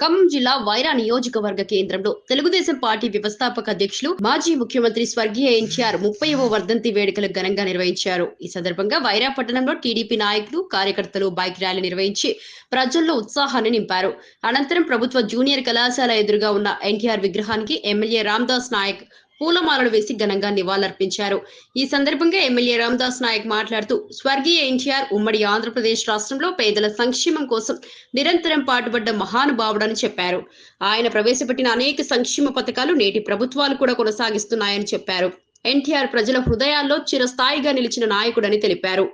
ఖమ్మం జిల్లా వైరా నియోజకవర్గ కేంద్రంలో తెలుగుదేశం పార్టీ వ్యవస్థాపక అధ్యక్షులు మాజీ ముఖ్యమంత్రి స్వర్గీయ ఎన్టీఆర్ 30వ వర్ధంతి వేడుకలు ఘనంగా నిర్వహించారు. ఈ సందర్భంగా వైరా పట్టణంలో టీడీపీ నాయకులు, కార్యకర్తలు బైక్ ర్యాలీ నిర్వహించి ప్రజల్లో ఉత్సాహాన్ని నింపారు. అనంతరం ప్రభుత్వ జూనియర్ కళాశాల ఎదురుగా ఉన్న ఎన్టీఆర్ విగ్రహానికి ఎమ్మెల్యే రామదాస్ నాయక్ పూలమాలలు వేసి ఘనంగా నివాళులర్పించారు. ఈ సందర్భంగా ఎమ్మెల్యే రామదాస్ నాయక్ మాట్లాడుతూ స్వర్గీయ ఎన్టీఆర్ ఉమ్మడి ఆంధ్రప్రదేశ్ రాష్ట్రంలో పేదల సంక్షేమం కోసం నిరంతరం పాటుపడ్డ మహానుభావుడని చెప్పారు. ఆయన ప్రవేశపెట్టిన అనేక సంక్షేమ పథకాలు నేటి ప్రభుత్వాలు కూడా కొనసాగిస్తున్నాయని చెప్పారు. ఎన్టీఆర్ ప్రజల హృదయాల్లో చిరస్థాయిగా నిలిచిన నాయకుడని తెలిపారు.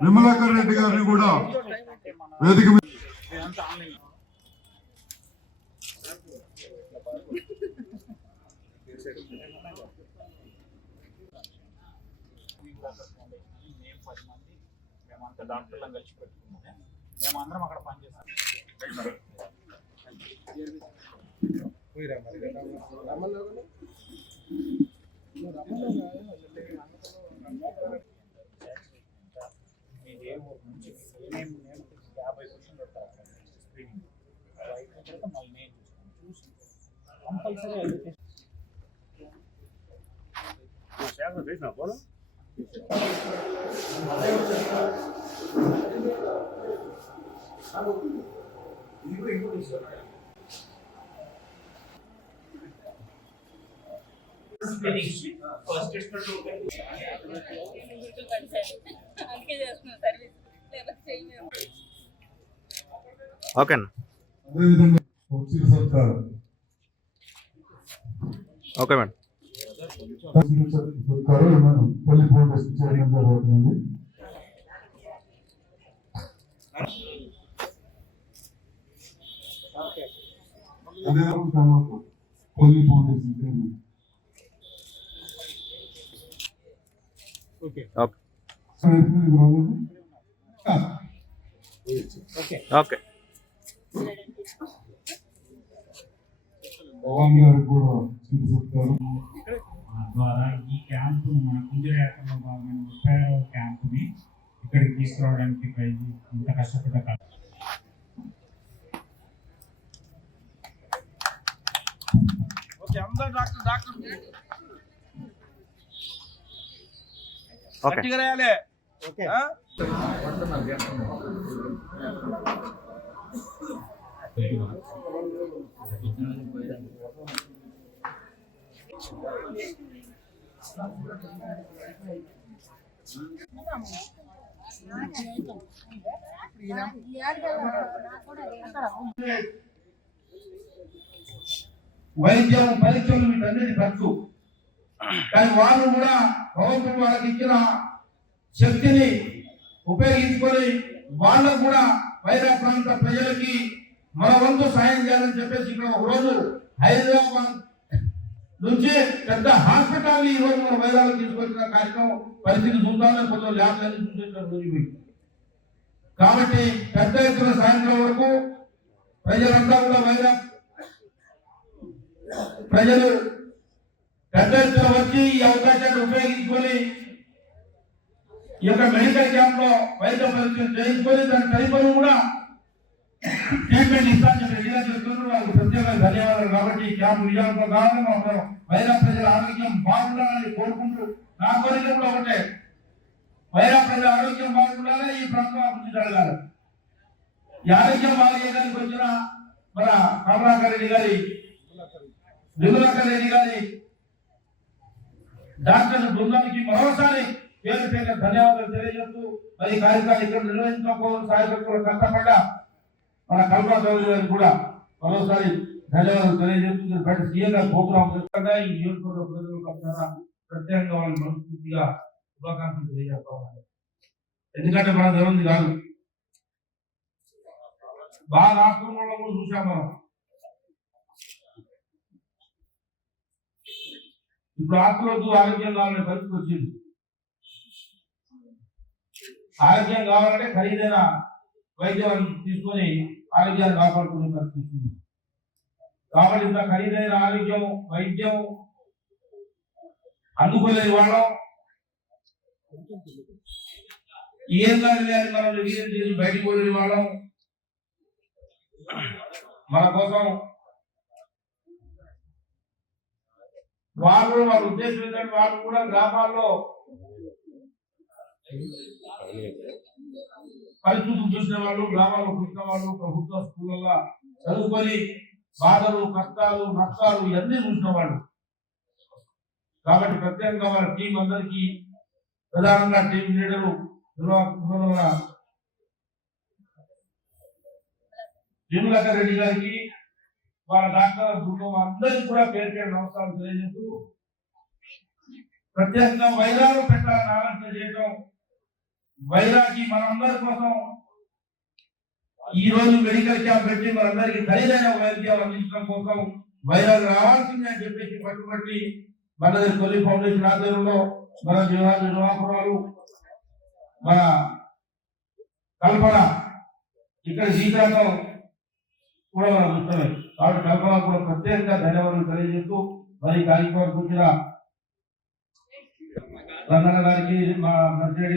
విమలాకర్ రెడ్డి గారిని కూడా వేదిక మేమంతా డాక్టర్లను కలిసి పెట్టుకున్నాము. మేమందరం అక్కడ పనిచేస్తాం. ఏ ఊరు నుంచి ఏమేమి 50% పెడతారు అక్కడ స్క్రీనింగ్. అది అయిపోయిన తర్వాత మళ్ళీ నేను చూసి compulsory okay okay madam. Okay okay ద్వారా ఈ క్యాంపు మన కుంజయాత్రలో భాగమైన 30వ క్యాంపుని ఇక్కడికి తీసుకురావడానికి ఇంత కష్టపడ్డ వైద్యం, పరీక్షలు వీటన్నిటి ఖర్చు. కానీ వాళ్ళు కూడా ప్రభుత్వం వాళ్ళకి ఇచ్చిన శక్తిని ఉపయోగించుకొని వాళ్ళకు కూడా వైరా ప్రాంత ప్రజలకి మన వంతు సాయం చేయాలని చెప్పేసి ఇక్కడ ఒక రోజు హైదరాబాద్ నుంచి పెద్ద హాస్పిటల్ ఈ రోజు మన వైరాలు తీసుకొచ్చిన కార్యక్రమం పరిస్థితి చూద్దామని కొంచెం ల్యాబ్లన్నీ చూసేటప్పుడు. కాబట్టి పెద్ద ఎత్తున సాయంత్రం వరకు ప్రజలంతా కూడా వైరా ప్రజలు పెద్ద ఎత్తున వచ్చి ఈ అవకాశాన్ని ఉపయోగించుకొని ఈ యొక్క మెడికల్ క్యాంప్ లో వైద్య పరీక్షలు చేయించుకొని దాని తదుపరి కూడా ట్రీట్మెంట్ ఇస్తానని రెడీగా చెప్తున్నారు. వాళ్ళకి ప్రత్యేక ధన్యవాదాలు. కాబట్టి ఈ క్యాంప్ విజయవంతం కావాలని మనం వైరా ప్రజల ఆరోగ్యం బాగుండాలని కోరుకుంటూ నా కోరిక కూడా ఒకటే, వైరా ప్రజల ఆరోగ్యం బాగుండాలని ఈ ప్రాంతం అభివృద్ధి జరగాలి. ఈ ఆరోగ్యం బాగేయడానికి వచ్చిన మన కమలాకర్ రెడ్డి గారి, విమలాకర్ రెడ్డి గారి డాక్టర్ బృందానికి మరోసారి పేరు పేరు ధన్యవాదాలు తెలియజేస్తూ మరి కార్యక్రమం ఇక్కడ నిర్వహించకపోవడం సహాయకులు కష్టపడ్డ మన కల్పా చౌదరి గారికి కూడా మరోసారి ధన్యవాదాలు తెలియజేస్తూ బయట సీఎం గారు ప్రోగ్రాం ఈ నియోజకవర్గ ప్రజలకు ప్రత్యేకంగా వాళ్ళని మనస్ఫూర్తిగా శుభాకాంక్షలు తెలియజేస్తా ఉన్నారు. ఎందుకంటే మన దేవుంది కాదు, బాగా రాష్ట్రంలో కూడా చూసాం మనం. ఇప్పుడు ఆత్మలకు ఆరోగ్యం కావాలనే పరిస్థితి వచ్చింది. ఆరోగ్యం కావాలంటే ఖరీదైన వైద్యాలను తీసుకొని ఆరోగ్యాన్ని కాపాడుకునే పరిస్థితి. కాబట్టి ఇంత ఖరీదైన ఆరోగ్యం వైద్యం అందుకోలేని వాళ్ళం ఏం కాదులే అని మనం రివిజన్ చేసి బయటకు పోలేని వాళ్ళం మన కోసం వాళ్ళు వాళ్ళ ఉద్దేశం ఏంటంటే వాళ్ళు కూడా గ్రామాల్లో పరిస్థితులు చూసిన వాళ్ళు గ్రామాల్లో పుట్టిన వాళ్ళు ప్రభుత్వ స్కూళ్ళల్లో చదువుకొని బాధలు కష్టాలు నష్టాలు ఇవన్నీ చూసిన వాళ్ళు కాబట్టి ప్రత్యేకంగా వాళ్ళ టీం అందరికీ ప్రధానంగా టీం లీడరు భీమలక్క రెడ్డి గారికి వాళ్ళ డాక్టర్ బృందం అందరికీ కూడా పేరు పేరు నమస్కారం తెలియజేస్తూ ప్రత్యేకంగా వైరాలు పెట్టాలని ఆలోచన చేయడం వైరాకి మనందరి కోసం ఈ రోజు మెడికల్ క్యాంప్ పెట్టి మనందరికీ ఖరీదైన వైద్యాలు అందించడం కోసం వైరాలు రావాల్సిందే అని చెప్పేసి పట్టుబట్టి మన తొలి ఫౌండేషన్ ఆధ్వర్యంలో మన నిర్వాహకురాలు మన కల్పన ఇక్కడ జీవితంలో కూడా మనం చూస్తున్నాం కాబట్టి కల్పన కూడా ప్రత్యేకంగా ధన్యవాదాలు తెలియజేస్తూ మరి కార్యక్రమం కూర్చున్న రంగన్న గారికి మా ప్రెసిడెంట్